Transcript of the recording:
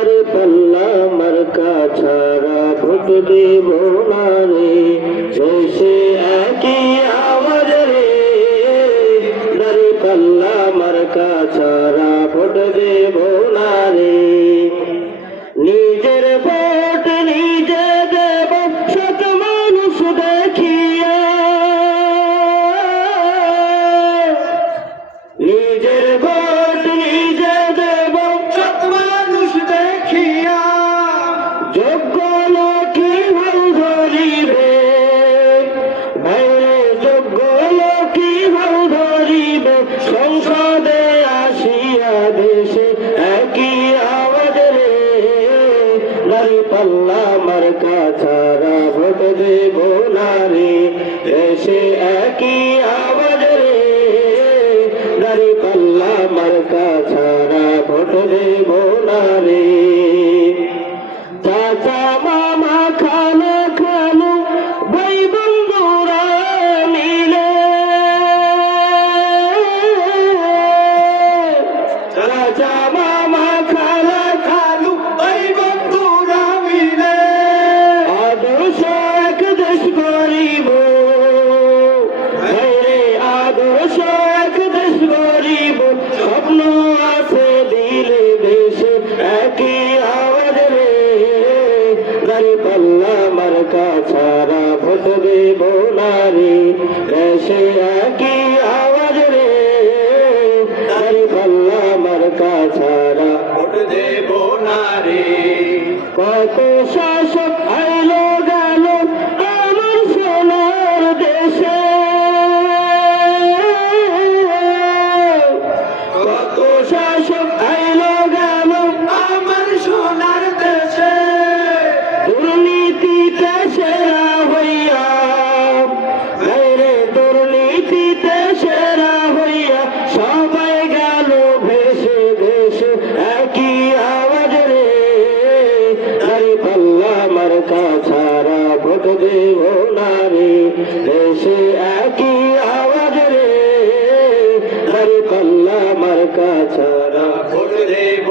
দাঁড়ি পাল্লা মার্কা ছাড়া ভোট দেব না রে, শেষে একই আওয়াজ রে, দাঁড়ি পাল্লা মার্কা ছাড়া ভোট দেব না রে। নিজের ভোট নিজে দেব সৎ মানুষ দেখিয়া, নিজের ভোট নিজে দেব সৎ মানুষ দেখিয়া, যোগ্য লোকই হাল ধরিবে বাইরে, যোগ্য লোকই হাল ধরিবে, সংসদে আসিয়া দেশে একই আওয়াজ রে, দাঁড়ি পাল্লা মার্কা ছাড়া ভোট দেব না রে, দেশে একই আওয়াজ রে, দাঁড়ি পাল্লা মার্কা ছাড়া ভোট দেব না রে। চাচা মামা খালা খালু ভাই বন্ধুরা মিলে, চাচা মামা খালা খালু ভাই বন্ধুরা মিলে, আদর্শ এক দেশ গরিব রে, আদর্শ এক দেশ গরিব, স্বপ্ন আছে দিলে দেশে একই আওয়াজ রে, দাঁড়ি পাল্লা মার্কা ছাড়া ভোট দেব না রে, দেশে একই আওয়াজ রে, দাঁড়ি পাল্লা মার্কা ছাড়া ভোট দেব না রে। কত শাসক আইলো গেল আমার সোনার দেশে, কত শাসক আইলো গেল আমার সোনার দেশে, দুর্নীতিতে সেরা হইয়া বাইরে, দুর্নীতিতে সেরা হইয়া সবাই গেল ভেসে দেশে একই আওয়াজ রে, দাঁড়ি পাল্লা মার্কা ছাড়া ভোট দেব না রে, দেশে একই আওয়াজ রে, দাঁড়ি পাল্লা মার্কা ছাড়া ভোট দেব